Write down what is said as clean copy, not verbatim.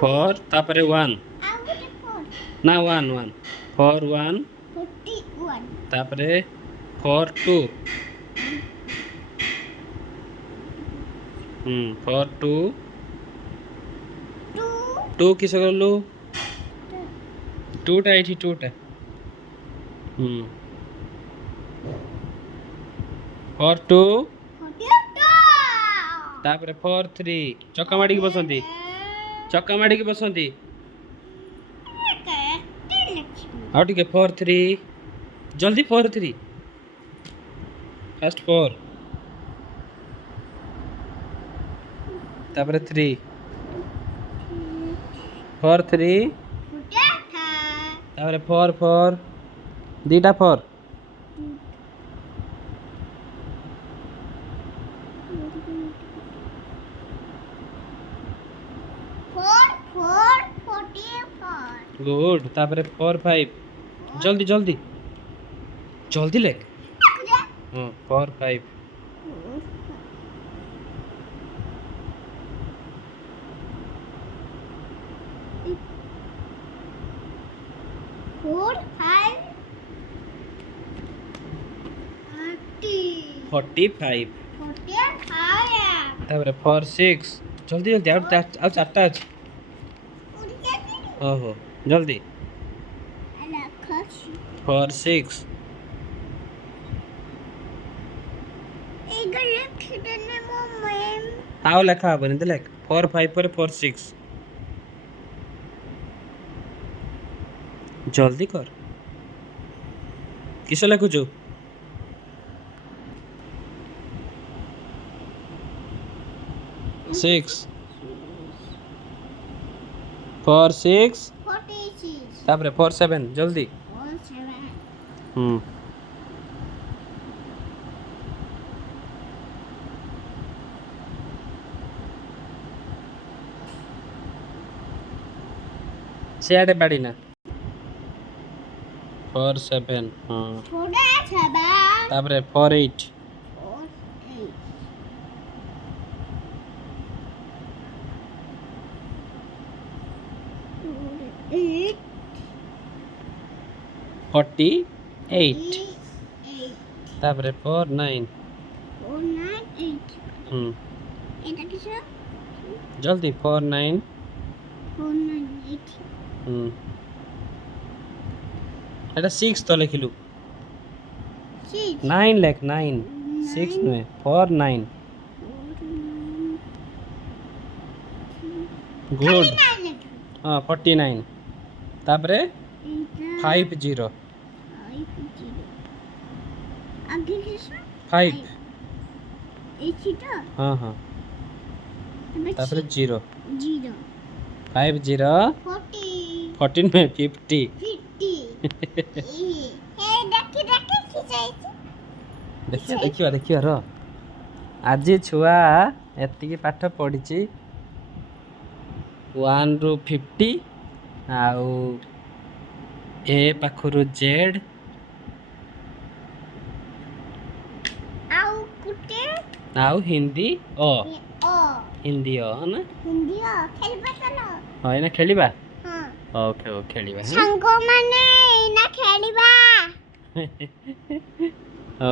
4 तापरे 1 ना 1 1 4 1 तापरे 4 2 4 2 2 किस करलु 2 टा एठी 2 टा 4 2 तापरे 4 3 चक्का माडी की बसंती आउ टिके 4 3 जल्दी 4 3 फर्स्ट 4 तापरे 3 4 3 तापरे 4 4 दीटा 4 गुड तापरे 4 5 जल्दी जल्दी जल्दी ले 4 5 45 तापरे 4 6 जल्दी जल्दी आउ चारटा अछि ओहो जल्दी 4 6 आउ लेखा हबनी दे लेख 4 5 पर 4 6 जल्दी कर किस लिखुचु 6 4 6 तापरे 4 7 जल्दी सियाड़े बाड़ी ना 4 7 तापरे 4 8 48 तापरे 4 9 जल्दी 4 9 एटा 6 तो लिखिलु 9 लेख 9 6 नुए 4 9 गुड हाँ 49 तापरे 5 0 5 हाँ हाँ तापरे 0 5 0 14 में 50 देखियो र आज छुआ एतिकी पाठ पढ़ी 1 रु 50 आउ ए पाखरु जेड आउ हिंदी ओ हिंदी ओ ना हाँ ना खेलिबा ओके ओ खेलिबा संग माने ना खेलिबा हो